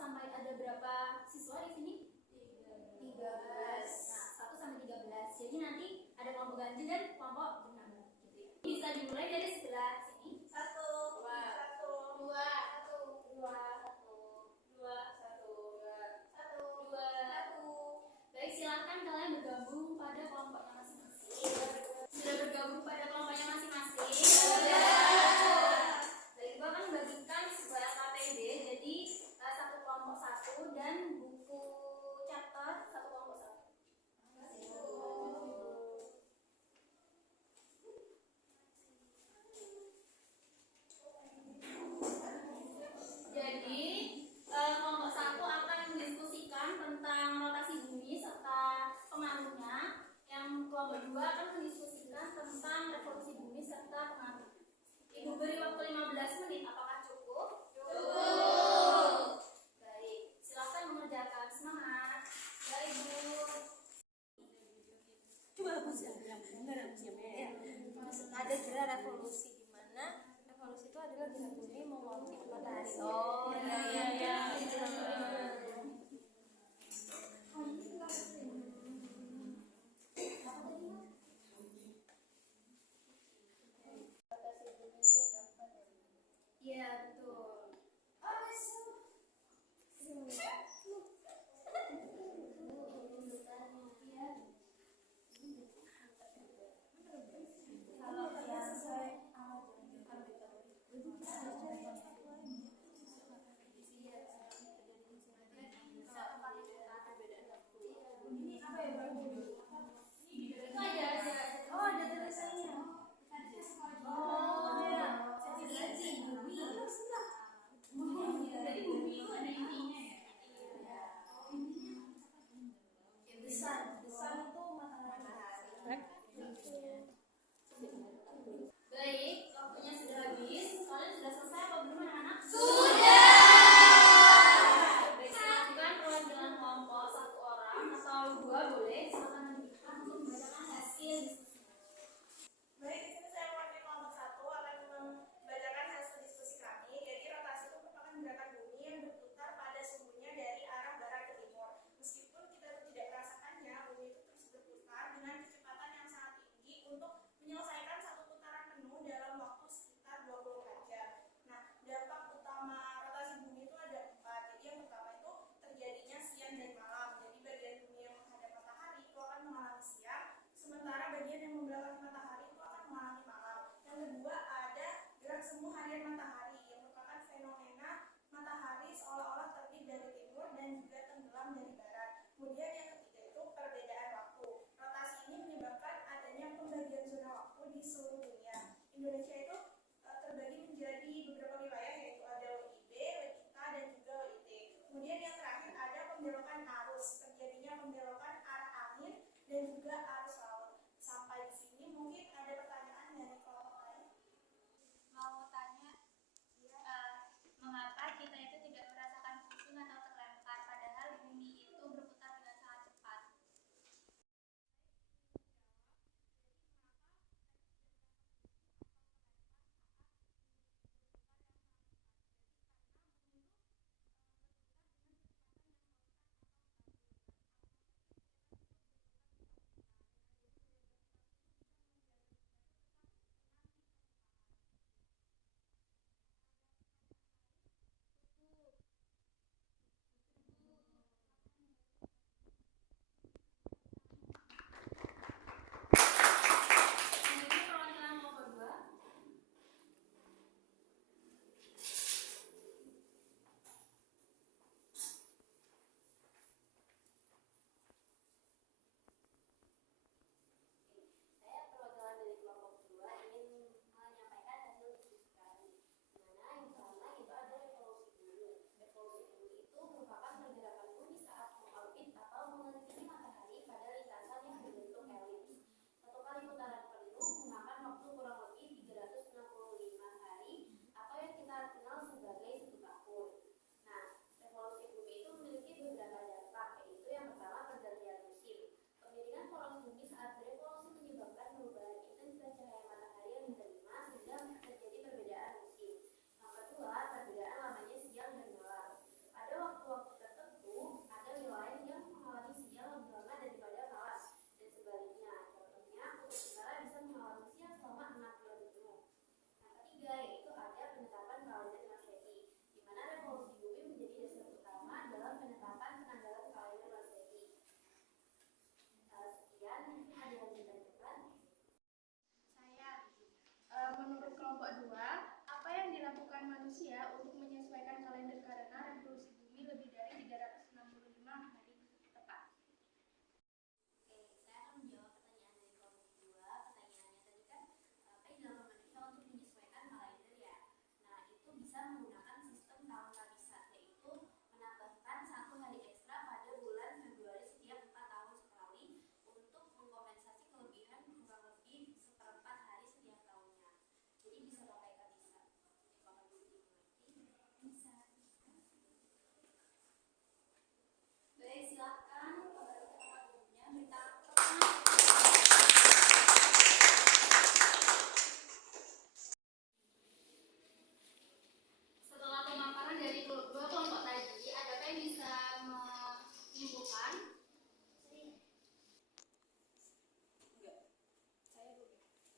sampai ada berapa siswa di sini? 13. Nah, 1 sampai 13. Jadi nanti ada kelompok ganjil dan kelompok genap. Bisa dimulai dari sebelah sini. 1, 2, 1, 2, 1, 2, 1, 2, 1, 2, 1. Baik, silakan kalian bergabung pada kelompoknya masing-masing. Sudah bergabung pada kelompoknya masing-masing? Sudah. Baik, Ibu akan membagikan sebuah KTD. Jadi satu kelompok 1 dan buku chapter satu kelompok 1. Jadi kelompok 1 akan mendiskusikan tentang rotasi bumi serta pengaruhnya. Yang kelompok 2 akan mendiskusikan tentang revolusi bumi serta pengaruhnya. Ibu beri waktu 15 menit, apakah cukup? Cukup. Baik, silakan mengerjakan. Semangat. Ya, Ibu. Coba ada gerak revolusi, di mana revolusi itu adalah gerak bumi mengelilingi matahari. Oh iya. Iya, betul. manusia untuk menyesuaikan kalender karena revolusi bumi lebih dari 365 hari tepat. Oke, saya akan menjawab pertanyaan dari kelompok 2. Pertanyaannya tadi kan, apa yang dilakukan manusia untuk menyesuaikan kalender ya? Nah, itu bisa menggunakan sistem tahun kabisat, yaitu menambahkan 1 hari ekstra pada bulan Februari setiap 4 tahun sekali untuk mengkompensasi kelebihan kurang lebih seperempat hari setiap tahunnya. Jadi bisa pakai kabisat. Apakah dulu dimengerti? Bisa. Baik, silakan kembali ke tempat duduknya. Minta setelah pemaparan dari dua kelompok tadi, adakah yang bisa menyimpulkan?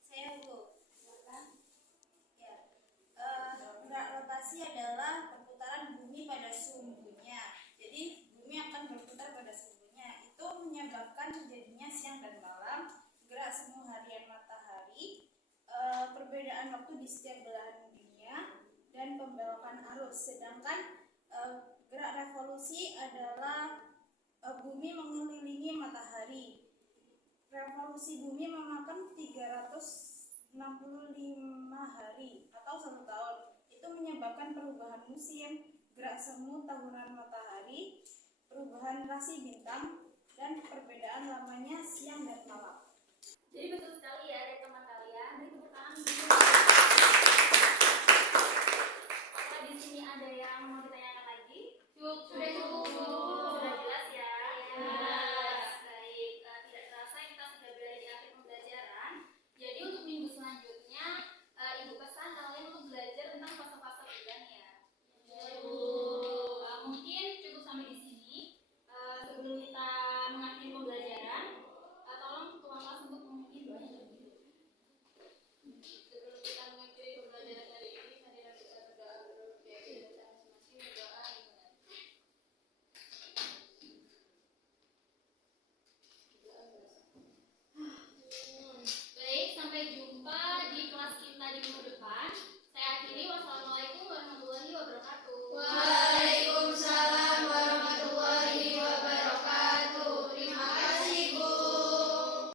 Saya Bu. Silakan. Ya, gerak rotasi adalah perputaran bumi pada sumbunya. Jadi bumi akan berputar pada sumbunya. Itu menyebabkan terjadinya siang dan malam, gerak semu harian matahari, perbedaan waktu di setiap belahan dunia, dan pembelokan arus. Sedangkan gerak revolusi adalah bumi mengelilingi matahari. Revolusi bumi memakan 365 hari atau 1 tahun. Itu menyebabkan perubahan musim, gerak semu tahunan matahari, perubahan rasi bintang, dan perbedaan lamanya siang dan malam. Jadi betul sekali ya dari teman kalian. Beri tepuk tangan.